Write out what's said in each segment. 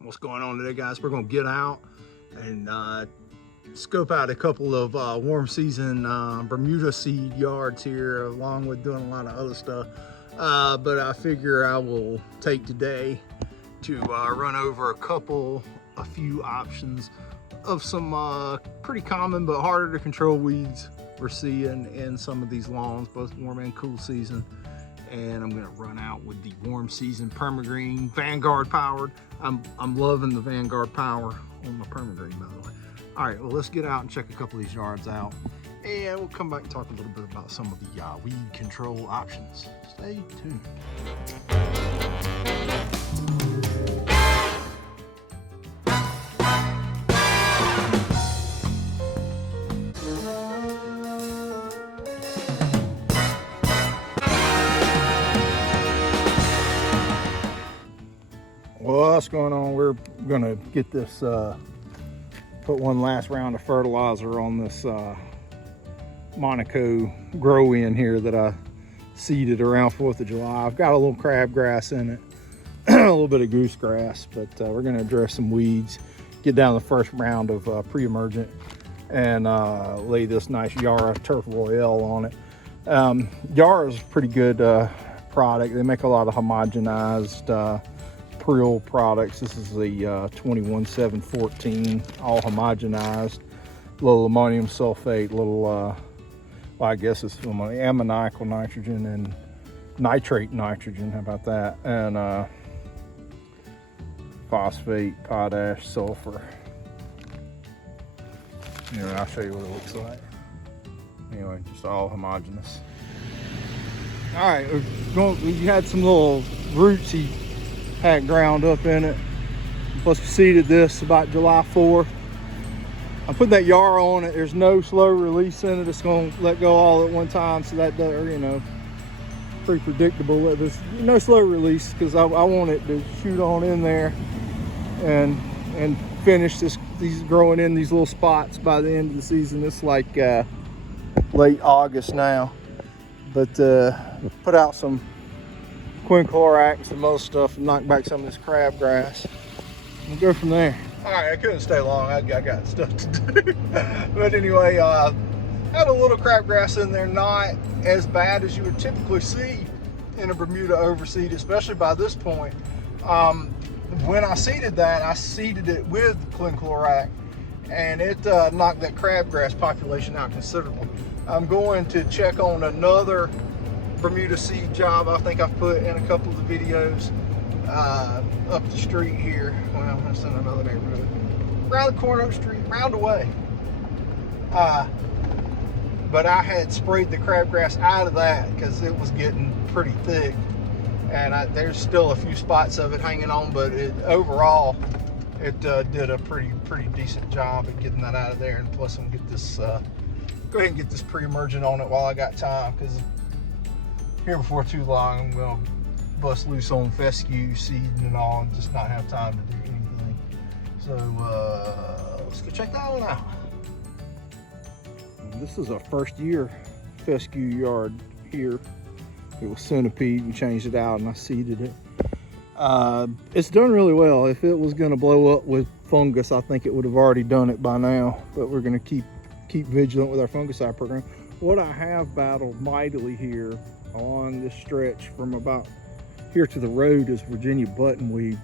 What's going on today, guys? We're gonna get out and scope out a couple of warm season Bermuda seed yards here, along with doing a lot of other stuff. But I figure I will take today to run over a few options of some pretty common but harder to control weeds we're seeing in some of these lawns, both warm and cool season. And I'm gonna run out with the warm season Permagreen Vanguard powered. I'm loving the Vanguard power on my Permagreen, by the way. All right, well, let's get out and check a couple of these yards out, and we'll come back and talk a little bit about some of the weed control options. Stay tuned. Well, what's going on? We're gonna get this, put one last round of fertilizer on this Monaco grow in here that I seeded around 4th of July. I've got a little crabgrass in it, a little bit of goosegrass, but we're gonna address some weeds, get down the first round of pre-emergent, and lay this nice Yara Turf Royale on it. Yara's a pretty good product. They make a lot of homogenized Prill products. This is the 21714, all homogenized, little ammonium sulfate, little well, I guess it's ammoniacal nitrogen and nitrate nitrogen, how about that, and phosphate, potash, sulfur. Anyway, I'll show you what it looks like. Anyway, just all homogeneous. All right, we had some little roots he had ground up in it. Plus we seeded this about July 4th. I put that Yara on it. There's no slow release in it. It's going to let go all at one time, so that does, you know, pretty predictable. There's no slow release because I want it to shoot on in there and finish these growing in these little spots by the end of the season. It's like late August now, but put out some quinclorac and some other stuff and knock back some of this crabgrass and go from there. All right, I couldn't stay long. I got stuff to do. But anyway, had a little crabgrass in there, not as bad as you would typically see in a Bermuda overseed, especially by this point. When I seeded that, I seeded it with quinclorac, and it knocked that crabgrass population out considerably. I'm going to check on another Bermuda seed job I think I've put in a couple of the videos up the street here. Well, that's in another neighborhood. Around the corner of the street, round away. But I had sprayed the crabgrass out of that because it was getting pretty thick. And there's still a few spots of it hanging on, but overall, it did a pretty decent job at getting that out of there. And plus, I'm gonna get this, go ahead and get this pre-emergent on it while I got time, because here before too long, I'm gonna bust loose on fescue seed and all, and just not have time to do anything. So let's go check that one out. This is a first year fescue yard here. It was centipede. We changed it out and I seeded it. It's done really well. If it was gonna blow up with fungus, I think it would have already done it by now, but we're gonna keep vigilant with our fungicide program. What I have battled mightily here on this stretch from about here to the road is Virginia buttonweed.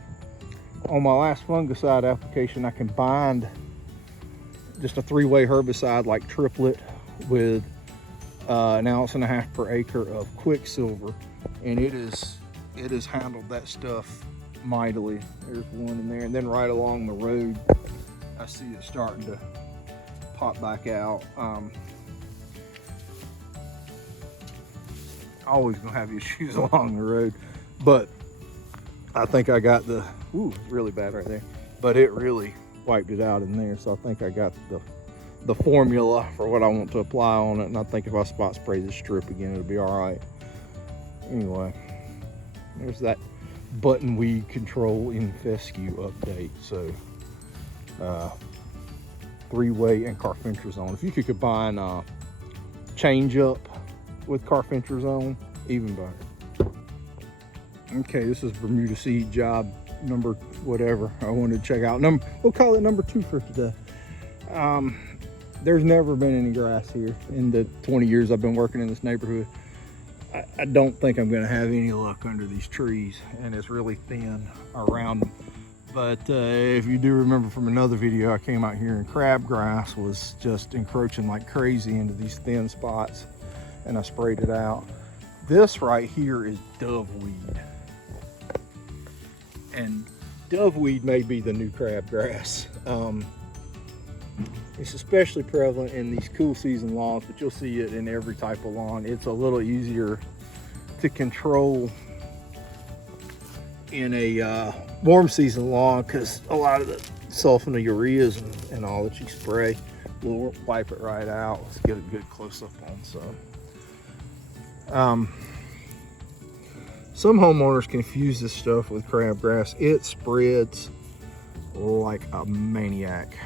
On my last fungicide application, I combined just a 3-way herbicide like triplet with 1.5 ounces per acre of Quicksilver, and it has handled that stuff mightily. There's one in there, and then right along the road I see it starting to pop back out. Always gonna have issues along the road, but I think I got the, ooh, really bad right there, but it really wiped it out in there. So I think I got the formula for what I want to apply on it, and I think if I spot spray this strip again, it'll be all right. Anyway, there's that buttonweed control in fescue update. So 3-way and carfentrazone. If you could combine change up with carfentrazone, even better. Okay, this is Bermuda seed job number whatever I wanted to check out. We'll call it number 2 for today. There's never been any grass here in the 20 years I've been working in this neighborhood. I don't think I'm gonna have any luck under these trees, and it's really thin around them. But if you do remember from another video, I came out here and crabgrass was just encroaching like crazy into these thin spots, and I sprayed it out. This right here is doveweed, and doveweed may be the new crabgrass. It's especially prevalent in these cool season lawns, but you'll see it in every type of lawn. It's a little easier to control in a warm season lawn because a lot of the sulfonylureas and all that you spray will wipe it right out. Let's get a good close-up on some. Some homeowners confuse this stuff with crabgrass. It spreads like a maniac.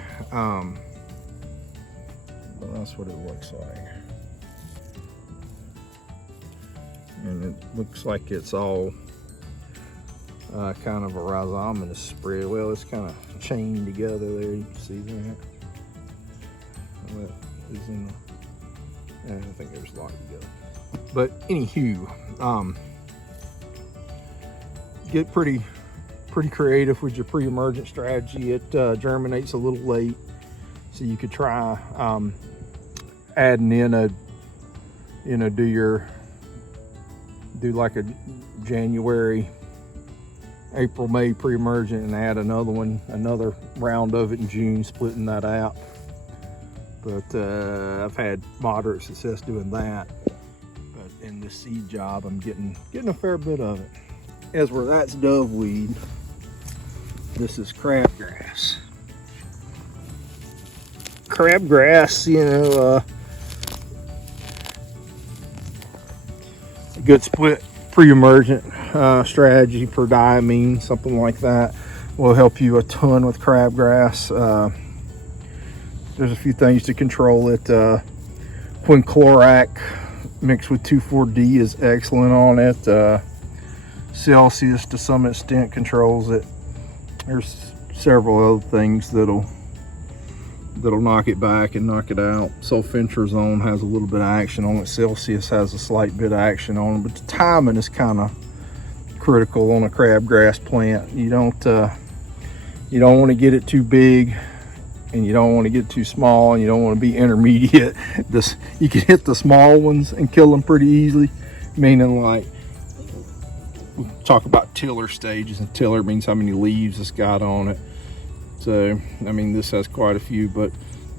Well, that's what it looks like. And it looks like it's all kind of a rhizomatous spread. Well, it's kind of chained together there. You can see that. That is in the, I think there's a lot together. But anywho, get pretty creative with your pre-emergent strategy. It germinates a little late, so you could try adding in do like a January, April, May pre-emergent and add another round of it in June, splitting that out. But I've had moderate success doing that. But in this seed job, I'm getting a fair bit of it. As where that's doveweed, this is crabgrass. Crabgrass, you know, a good split pre-emergent strategy per diamine, something like that, will help you a ton with crabgrass. There's a few things to control it. Quinclorac mixed with 2,4-D is excellent on it. Celsius to some extent controls it. There's several other things that'll knock it back and knock it out. Sulfentrazone has a little bit of action on it. Celsius has a slight bit of action on it, but the timing is kind of critical on a crabgrass plant. You don't want to get it too big, and you don't want to get too small, and you don't want to be intermediate. You can hit the small ones and kill them pretty easily, meaning like we talk about tiller stages, and tiller means how many leaves it's got on it. So, I mean, this has quite a few, but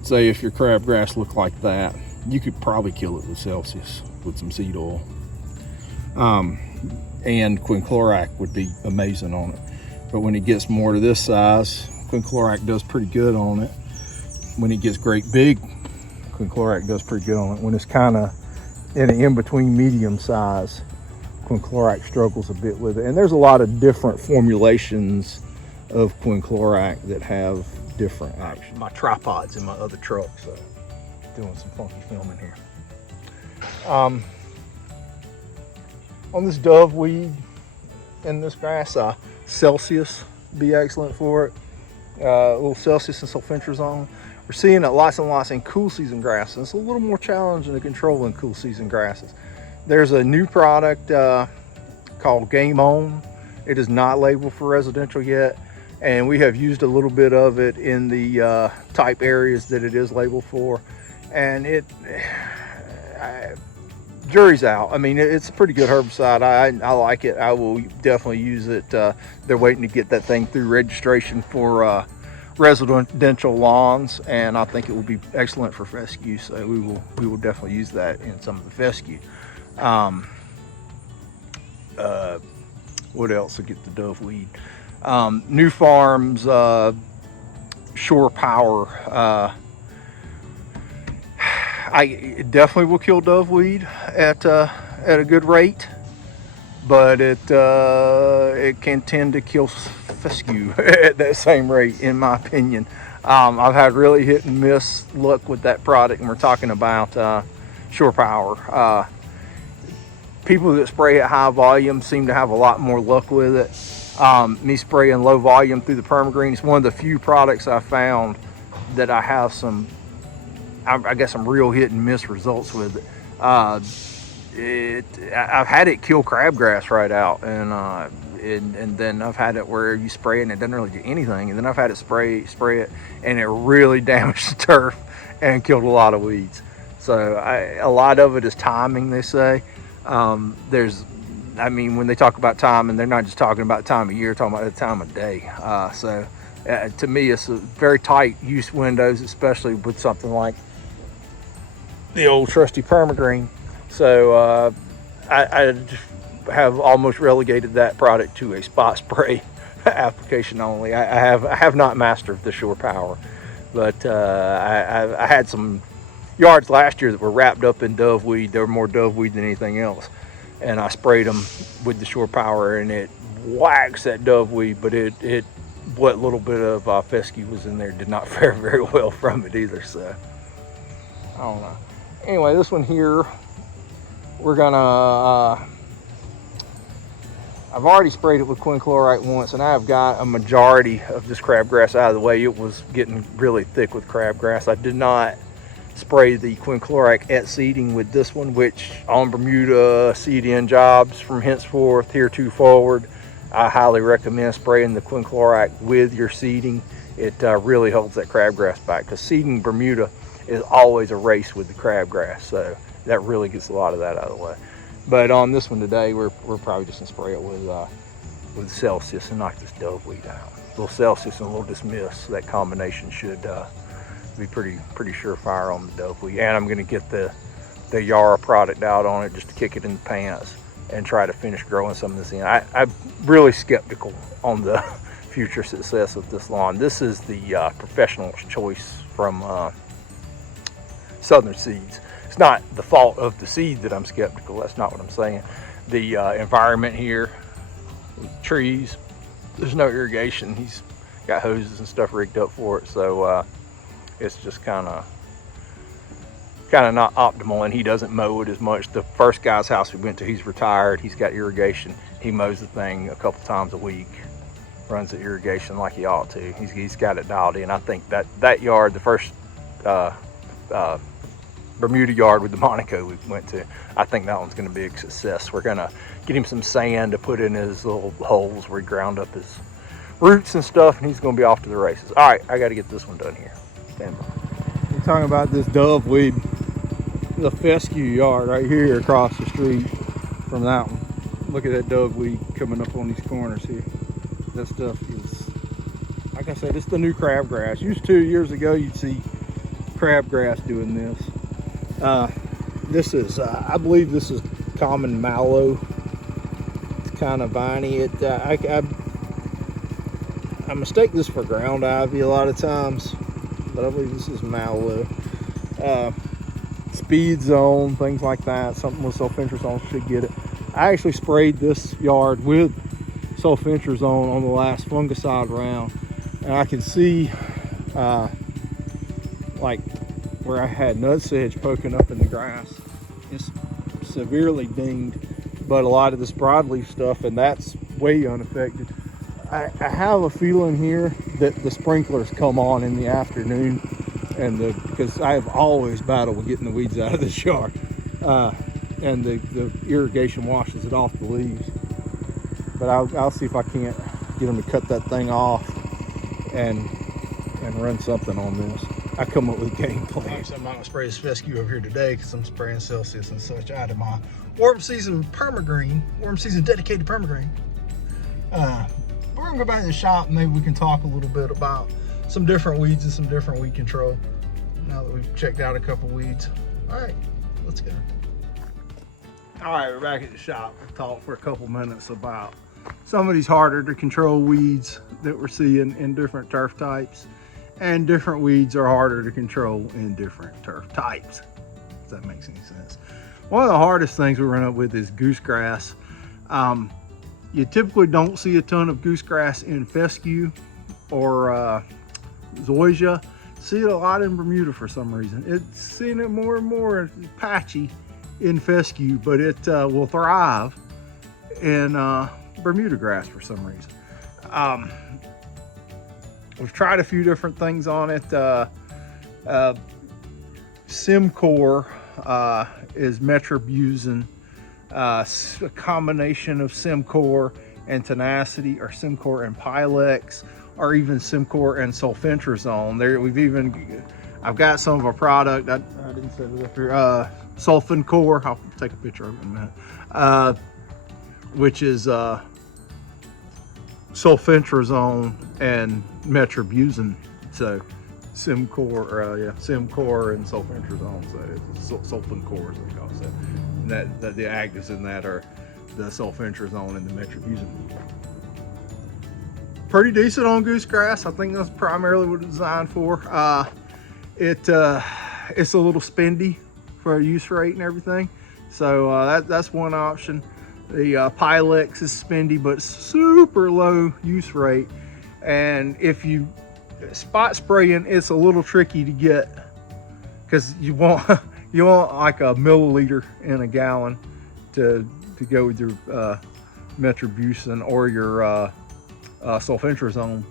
say if your crabgrass looked like that, you could probably kill it with Celsius, with some seed oil. And quinclorac would be amazing on it. But when it gets more to this size, quinclorac does pretty good on it. When it gets great big, quinclorac does pretty good on it. When it's kind of in an in-between medium size, quinclorac struggles a bit with it. And there's a lot of different formulations of quinclorac that have different action. My tripod's in my other truck, so doing some funky filming here. On this doveweed and this grass, Celsius be excellent for it. A little Celsius and sulfentrazone. We're seeing it lots and lots in cool season grasses. It's a little more challenging to control in cool season grasses. There's a new product called Game On. It is not labeled for residential yet, and we have used a little bit of it in the type areas that it is labeled for, and jury's out. I mean, it's a pretty good herbicide. I like it. I will definitely use it. They're waiting to get that thing through registration for residential lawns, and I think it will be excellent for fescue, so we will definitely use that in some of the fescue. What else will get the doveweed? New Farms Shore Power. I definitely will kill doveweed at a good rate, but it can tend to kill fescue at that same rate, in my opinion. I've had really hit and miss luck with that product, and we're talking about Shore Power. People that spray at high volume seem to have a lot more luck with it. me spraying low volume through the permagreen. It's one of the few products I found that I have some, I guess, some real hit and miss results with it. I've had it kill crabgrass right out, and then I've had it where you spray it and it doesn't really do anything, and then I've had it spray it and it really damaged the turf and killed a lot of weeds. So a lot of it is timing, they say. When they talk about timing, they're not just talking about time of year, talking about the time of day. To me, it's a very tight use windows, especially with something like the old trusty permagreen. So I have almost relegated that product to a spot spray application only. I have not mastered the Shore Power, but I had some yards last year that were wrapped up in doveweed. There were more doveweed than anything else, and I sprayed them with the Shore Power, and it waxed that doveweed, but it what little bit of fescue was in there did not fare very well from it either. So I don't know. Anyway, this one here, we're gonna I've already sprayed it with quinchlorite once, and I've got a majority of this crabgrass out of the way. It was getting really thick with crabgrass. I did not spray the quinchlorite at seeding with this one, which on Bermuda seed-in jobs from henceforth heretofore, I highly recommend spraying the quinchlorite with your seeding. It really holds that crabgrass back, because seeding Bermuda is always a race with the crabgrass, so that really gets a lot of that out of the way. But on this one today, we're probably just gonna spray it with Celsius and knock this doveweed out. A little Celsius and a little Dismiss. That combination should be pretty surefire on the doveweed. And I'm gonna get the Yara product out on it just to kick it in the pants and try to finish growing some of this in. I'm really skeptical on the future success of this lawn. This is the professional's choice from Southern Seeds. It's not the fault of the seed that I'm skeptical. That's not what I'm saying. The environment here, trees, there's no irrigation. He's got hoses and stuff rigged up for it, so it's just kind of not optimal, and he doesn't mow it as much. The first guy's house we went to, he's retired. He's got irrigation. He mows the thing a couple times a week, runs the irrigation like he ought to. He's got it dialed in. I think that yard, the first Bermuda yard with the Monaco we went to, I think that one's going to be a success. We're going to get him some sand to put in his little holes where he ground up his roots and stuff, and he's going to be off to the races. All right, I got to get this one done here. Stand by. You're talking about this doveweed, the fescue yard right here across the street from that one. Look at that doveweed coming up on these corners here. That stuff is, like I said, it's the new crabgrass. Used to, years ago, you'd see crabgrass doing this. This is, I believe this is common mallow. It's kind of viney. I mistake this for ground ivy a lot of times, but I believe this is mallow. Speed zone, things like that. Something with sulfentrazone should get it. I actually sprayed this yard with sulfentrazone on the last fungicide round, and I can see like where I had nutsedge poking up in the grass. It's severely dinged, but a lot of this broadleaf stuff, and that's way unaffected. I have a feeling here that the sprinklers come on in the afternoon, and because I have always battled with getting the weeds out of this yard, and the irrigation washes it off the leaves. But I'll see if I can't get them to cut that thing off and run something on this. I come up with a game plan. Actually, I'm not gonna spray this fescue over here today because I'm spraying Celsius and such. I had my warm season dedicated permagreen. But we're gonna go back to the shop and maybe we can talk a little bit about some different weeds and some different weed control now that we've checked out a couple weeds. All right, let's go. All right, we're back at the shop. We'll talk for a couple minutes about some of these harder to control weeds that we're seeing in different turf types. And different weeds are harder to control in different turf types, if that makes any sense. One of the hardest things we run up with is goosegrass. You typically don't see a ton of goosegrass in fescue or zoysia. See it a lot in Bermuda for some reason. It's seeing it more and more patchy in fescue, but it will thrive in Bermuda grass for some reason. We've tried a few different things on it. Simcore is metribuzin, a combination of Simcore and Tenacity, or Simcore and Pilex, or even Simcore and sulfentrazone. I've got some of our product. I didn't set it up here. Sulfentcore. I'll take a picture of it in a minute. Which is sulfentrazone and metribuzin. So Simcore, Simcore and sulfentrazone. So it's sulfentcore, as they call it. And that the actives in that are the sulfentrazone and the metribuzin. Pretty decent on goosegrass. I think that's primarily what it's designed for. It's a little spendy for a use rate and everything. So that's one option. The Pilex is spendy, but super low use rate. And if you spot spraying, it's a little tricky to get, because you want like a milliliter in a gallon to go with your metribuzin or your sulfentrazone.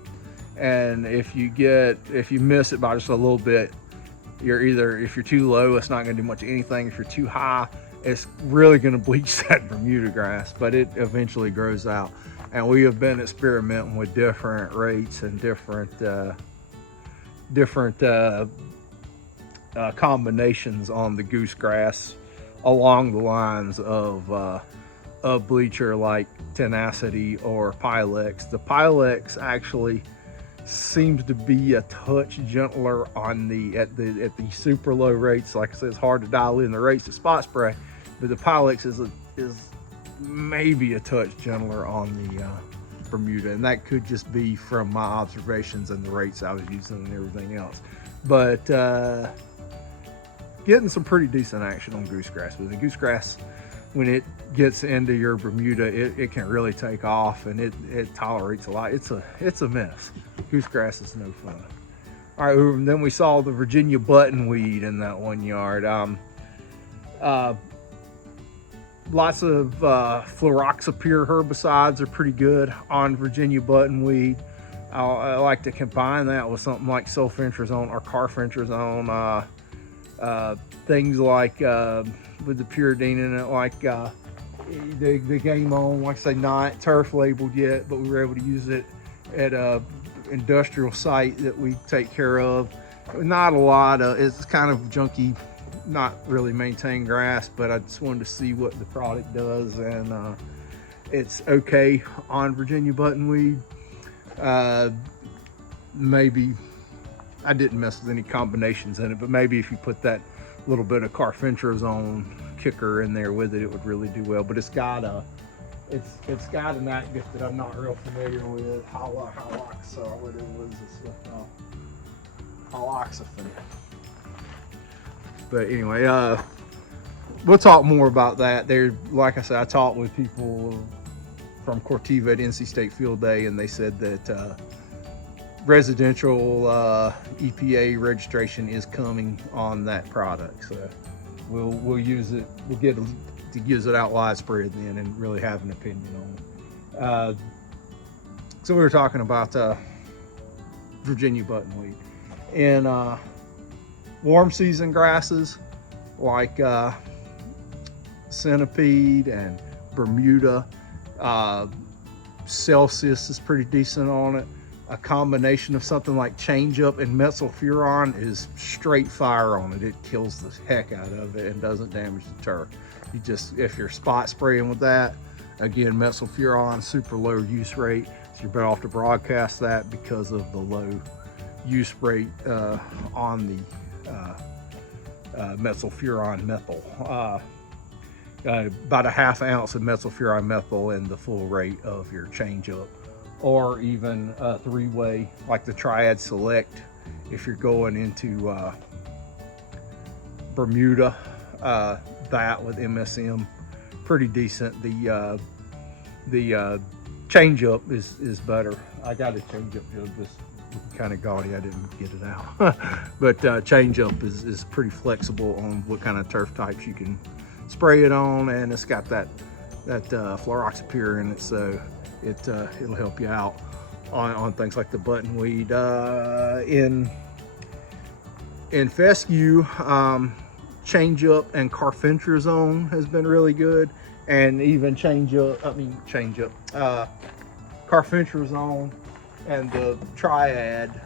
And if you miss it by just a little bit, if you're too low, it's not going to do much of anything. If you're too high, it's really going to bleach that Bermuda grass, but it eventually grows out. And we have been experimenting with different rates and different combinations on the goosegrass along the lines of bleacher like Tenacity or Pilex. The Pilex actually seems to be a touch gentler on at the super low rates. Like I said, it's hard to dial in the rates to spot spray, but the Pilex is maybe a touch gentler on the Bermuda, and that could just be from my observations and the rates I was using and everything else. But getting some pretty decent action on goosegrass with it. Goosegrass, when it gets into your Bermuda, it can really take off, and it tolerates a lot. It's a mess. Goosegrass is no fun. All right, then we saw the Virginia buttonweed in that one yard. Lots of fluroxapyr herbicides are pretty good on Virginia buttonweed. I like to combine that with something like sulfentrazone or carfentrazone. Things like with the pyridine in it, like the Game On, like I say, not turf labeled yet, but we were able to use it at a industrial site that we take care of. Not a lot of, it's kind of junky, not really maintained grass, but I just wanted to see what the product does, and it's okay on Virginia buttonweed. Maybe I didn't mess with any combinations in it, but maybe if you put that little bit of carfentrazone kicker in there with it, it would really do well. But it's got an active that I'm not real familiar with. Haloxaphin. But anyway, we'll talk more about that. Like I said, I talked with people from Corteva at NC State Field Day, and they said that residential EPA registration is coming on that product. So we'll use it. We'll get to use it out widespread then, and really have an opinion on it. So we were talking about Virginia buttonweed and warm season grasses like centipede and Bermuda. Celsius is pretty decent on it. A combination of something like Change Up and Methylfuron is straight fire on it. It kills the heck out of it and doesn't damage the turf. If you're spot spraying with that, again, Methylfuron, super low use rate, so you're better off to broadcast that because of the low use rate on the methylfuron methyl. About a half ounce of methylfuron methyl in the full rate of your Change Up, or even a three-way like the Triad Select if you're going into Bermuda. That with MSM, pretty decent. The Change Up is better. I got a Change Up jug, just kind of gaudy, I didn't get it out. But Change Up is pretty flexible on what kind of turf types you can spray it on, and it's got that fluroxapyr in it, so it'll help you out. on things like the buttonweed. In fescue, change up and carfentrazone has been really good, and even carfentrazone and the triad,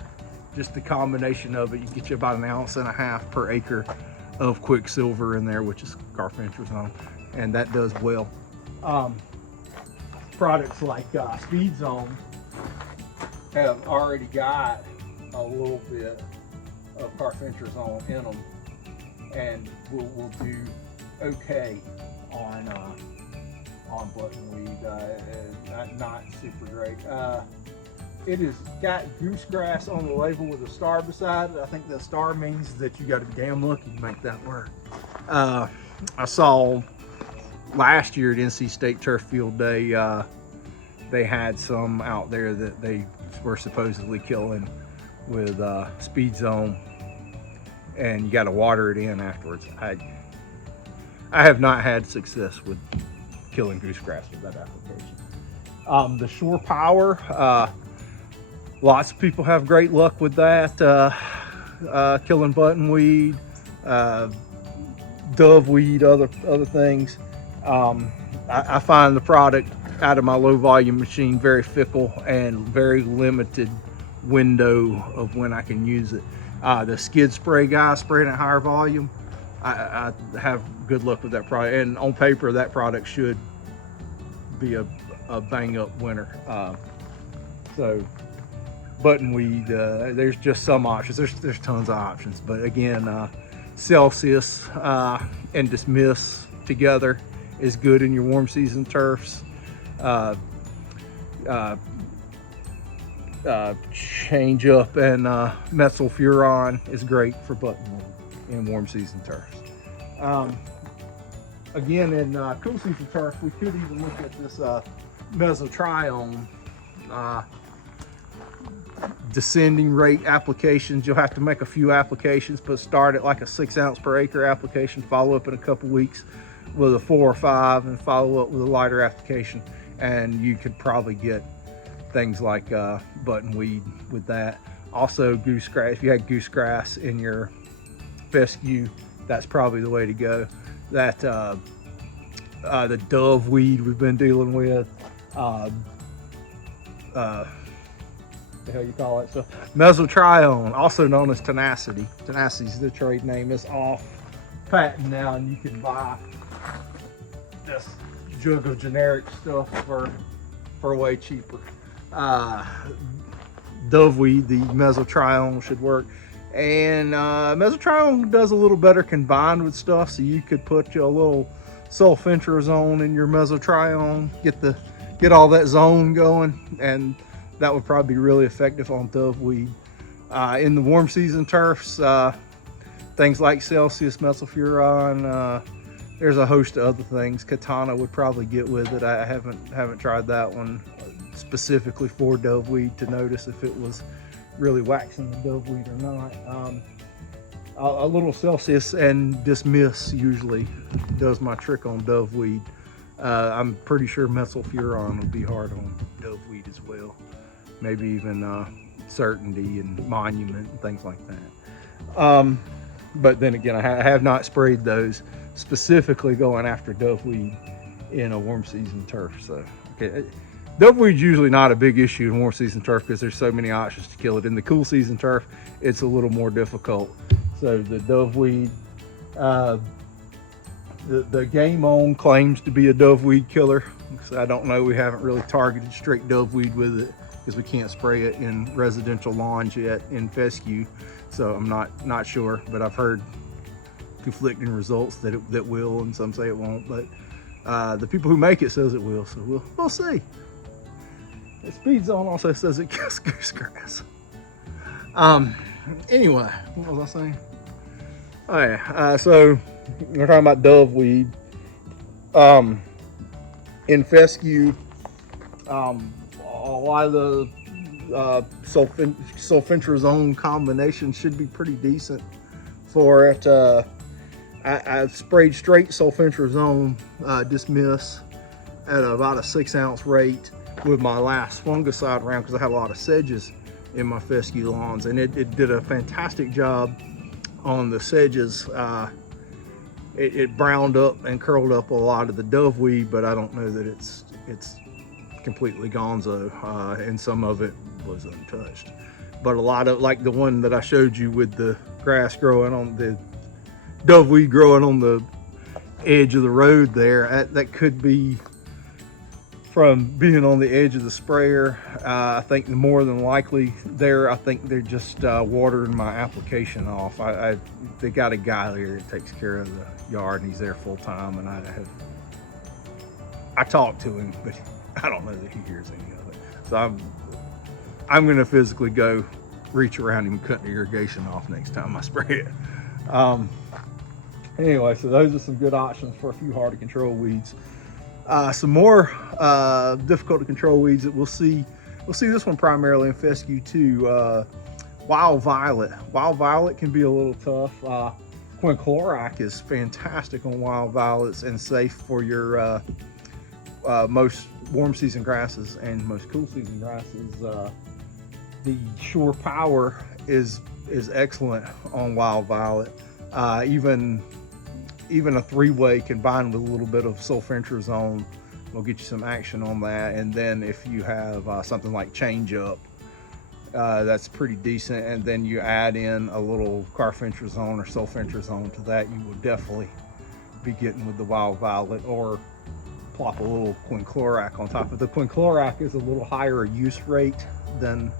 just the combination of it, you get you about 1.5 ounces per acre of quicksilver in there, which is carfentrazone, and that does well. Products like Speed Zone have already got a little bit of carfentrazone in them, and will do okay on buttonweed. Not super great. It has got goosegrass on the label with a star beside it. I think that star means that you got to be damn lucky to make that work. I saw last year at NC State Turf Field Day, they had some out there that they were supposedly killing with Speed Zone, and you got to water it in afterwards. I have not had success with killing goosegrass with that application. The Shore Power, lots of people have great luck with that, killing buttonweed, doveweed, other things. I find the product out of my low volume machine very fickle and very limited window of when I can use it. The skid spray guy spraying at higher volume, I have good luck with that product, and on paper that product should be a bang up winner. So buttonweed, there's just some options. There's tons of options, but again, Celsius and Dismiss together is good in your warm season turfs. Change up and methylfuron is great for buttonweed in warm season turfs. Again, in cool season turf, we could even look at this mesotrione descending rate applications. You'll have to make a few applications, but start at like a 6 ounce per acre application, follow up in a couple weeks with a 4 or 5, and follow up with a lighter application, and you could probably get things like buttonweed with that. Also goosegrass, if you had goosegrass in your fescue, that's probably the way to go. That the doveweed we've been dealing with, the hell you call it, so mesotrione, also known as tenacity. Tenacity is the trade name. It's off patent now, and you can buy this jug of generic stuff for way cheaper. Doveweed, the mesotrione should work, and mesotrione does a little better combined with stuff, so you could put a little sulfentrazone in your mesotrione, get all that zone going, and that would probably be really effective on doveweed. In the warm season turfs, things like Celsius, methylfuron, there's a host of other things. Katana would probably get with it. I haven't tried that one specifically for doveweed to notice if it was really waxing the doveweed or not. A little Celsius and Dismiss usually does my trick on doveweed. I'm pretty sure methylfuron would be hard on doveweed as well. Maybe even Certainty and Monument and things like that. But then again, I have not sprayed those specifically going after doveweed in a warm season turf. So, okay, doveweed's usually not a big issue in warm season turf because there's so many options to kill it. In the cool season turf, it's a little more difficult. So the doveweed, the Game On claims to be a doveweed killer. So I don't know. We haven't really targeted straight doveweed with it because we can't spray it in residential lawns yet in fescue. So I'm not sure, but I've heard conflicting results that it will, and some say it won't. But the people who make it says it will, so we'll see. The Speed Zone also says it kills goosegrass. Anyway, what was I saying? Oh yeah, so we're talking about doveweed. In fescue, a lot of the sulfentrazone combination should be pretty decent for it. I sprayed straight sulfentrazone Dismiss at about a 6 ounce rate with my last fungicide round because I had a lot of sedges in my fescue lawns, and it did a fantastic job on the sedges. It browned up and curled up a lot of the doveweed, but I don't know that it's completely gonzo, and some of it was untouched. But a lot of, like the one that I showed you with the grass growing on the doveweed growing on the edge of the road there, that could be from being on the edge of the sprayer. I think more than likely I think they're just watering my application off. They got a guy there that takes care of the yard, and he's there full time, and I talked to him, but I don't know that he hears any of it. So I'm gonna physically go reach around him and cut the irrigation off next time I spray it. Anyway, so those are some good options for a few hard to control weeds. Some more difficult to control weeds that we'll see this one primarily in fescue too. Wild violet. Wild violet can be a little tough. Quinclorac is fantastic on wild violets and safe for your most warm season grasses and most cool season grasses. The Shore Power is excellent on wild violet. Even a 3-way combined with a little bit of sulfentrazone will get you some action on that. And then if you have something like Change Up, that's pretty decent. And then you add in a little carfentrazone or sulfentrazone to that, you will definitely be getting with the wild violet, or plop a little quinclorac on top of it. The quinclorac is a little higher use rate than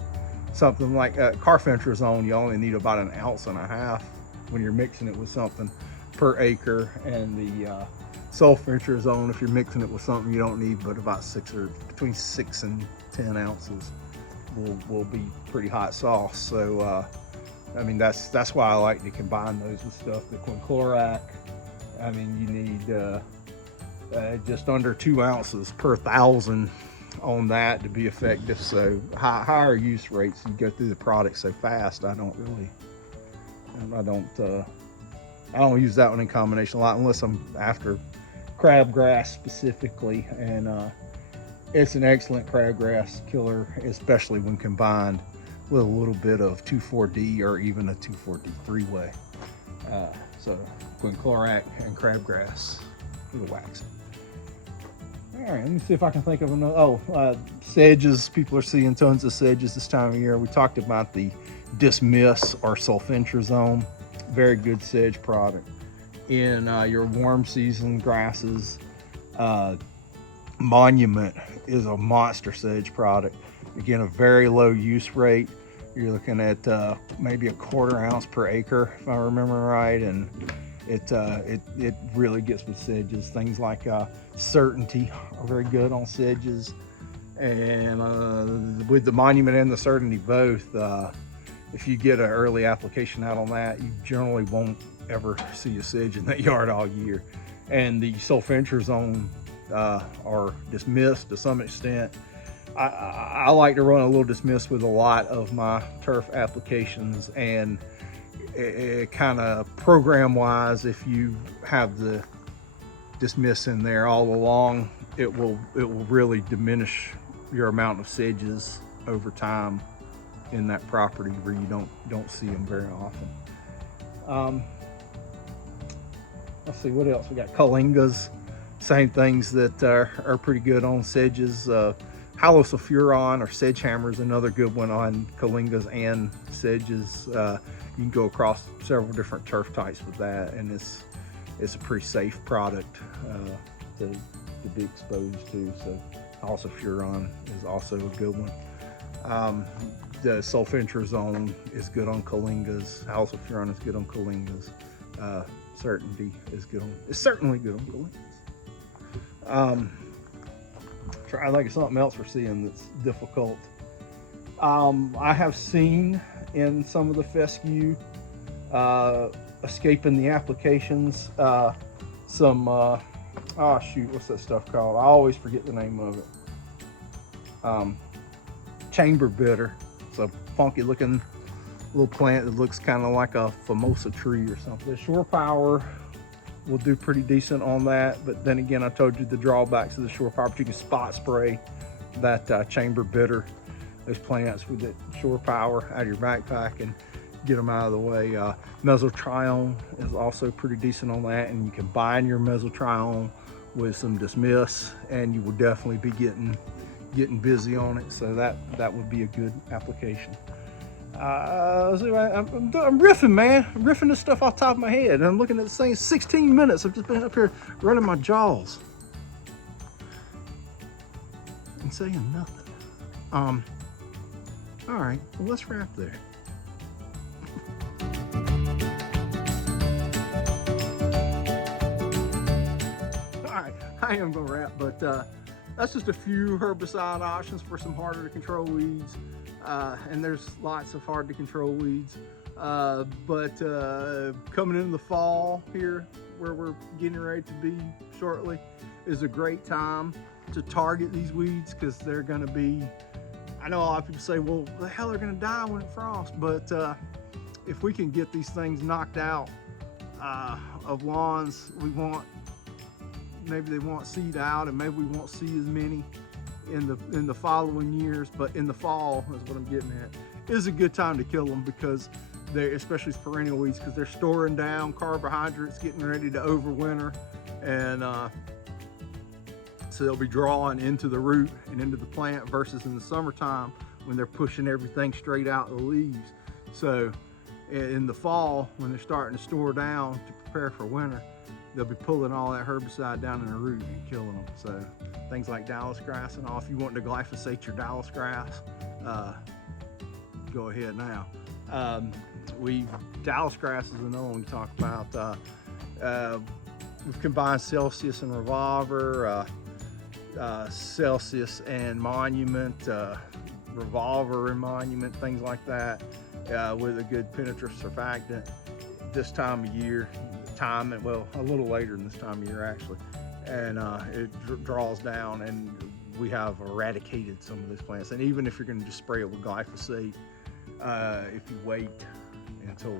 something like carfentrazone. You only need about 1.5 ounces when you're mixing it with something per acre, and the sulfentrazone, if you're mixing it with something you don't need but about between 6 and 10 ounces, will be pretty hot sauce. So I mean, that's why I like to combine those with stuff. The quinclorac, I mean, you need just under 2 ounces per 1,000 on that to be effective. So higher use rates, you go through the product so fast. I don't use that one in combination a lot unless I'm after crabgrass specifically, and it's an excellent crabgrass killer, especially when combined with a little bit of 2,4-D or even a 2,4-D 3-way. So quinclorac and crabgrass for the waxing. All right, let me see if I can think of another. Sedges. People are seeing tons of sedges this time of year. We talked about the Dismiss or sulfentrazone. Very good sedge product in your warm season grasses. Monument is a monster sedge product. Again, a very low use rate. You're looking at maybe 1/4 ounce per acre, if I remember right, and it really gets with sedges. Things like Certainty are very good on sedges, and with the Monument and the Certainty both, if you get an early application out on that, you generally won't ever see a sedge in that yard all year. And the sulfentrazone are Dismissed to some extent. I like to run a little Dismiss with a lot of my turf applications, and it kind of program wise, if you have the Dismiss in there all along, it will really diminish your amount of sedges over time in that property where you don't see them very often. Let's see what else we got. Colingas, same things that are pretty good on sedges. Halosulfuron or sedge hammer is another good one on colingas and sedges. You can go across several different turf types with that, and it's a pretty safe product to be exposed to. So halosulfuron is also a good one. The sulfentrazone is good on colingas. Halosulfuron is good on colingas. Certainty is good on. It's certainly good on colingas. Try to think of something else we're seeing that's difficult. I have seen in some of the fescue escaping the applications some oh shoot, what's that stuff called? I always forget the name of it. Chamber bitter. It's a funky looking little plant that looks kind of like a Formosa tree or something. The Shore Power will do pretty decent on that, but then again, I told you the drawbacks of the Shore Power, but you can spot spray that chamber bitter, those plants with that shore power out of your backpack, and get them out of the way. Mesotrione is also pretty decent on that, and you can bind your mesotrione with some dismiss, and you will definitely be getting busy on it. So that would be a good application. I'm riffing, man. I'm riffing this stuff off the top of my head, and I'm looking at the same 16 minutes. I've just been up here running my jaws and saying nothing. All right, well, let's wrap there. All right, I am gonna wrap, but that's just a few herbicide options for some harder to control weeds. And there's lots of hard to control weeds. But coming into the fall here, where we're getting ready to be shortly, is a great time to target these weeds, because they're gonna be, I know a lot of people say, well, the hell, they're gonna die when it frosts, but if we can get these things knocked out of lawns, maybe they won't seed out, and maybe we won't see as many in the following years. But in the fall, is what I'm getting at, is a good time to kill them, because they, especially perennial weeds, because they're storing down carbohydrates, getting ready to overwinter, and so they'll be drawing into the root and into the plant, versus in the summertime when they're pushing everything straight out of the leaves. So in the fall, when they're starting to store down to prepare for winter, they'll be pulling all that herbicide down in the root and killing them. So things like Dallas grass and all, if you want to glyphosate your Dallas grass, go ahead now. Dallas grass is another one we talk about. We've combined Celsius and Revolver, Celsius and Monument, Revolver and Monument, things like that, with a good penetrant surfactant this time of year. Well, a little later than this time of year actually, and it draws down, and we have eradicated some of those plants. And even if you're going to just spray it with glyphosate, if you wait until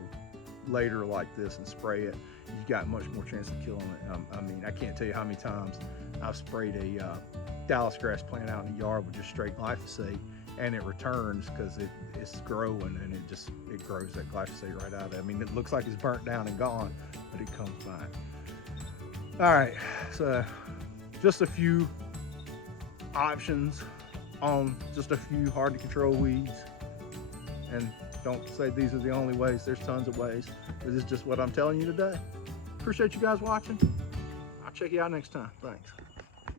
later like this and spray it, you got much more chance of killing it. I mean, I can't tell you how many times I've sprayed a Dallas grass plant out in the yard with just straight glyphosate, and it returns because it's growing, and it grows that glyphosate right out of it. I mean, it looks like it's burnt down and gone, but it comes back. All right, so just a few options on just a few hard to control weeds. And don't say these are the only ways. There's tons of ways. This is just what I'm telling you today. Appreciate you guys watching. I'll check you out next time. Thanks.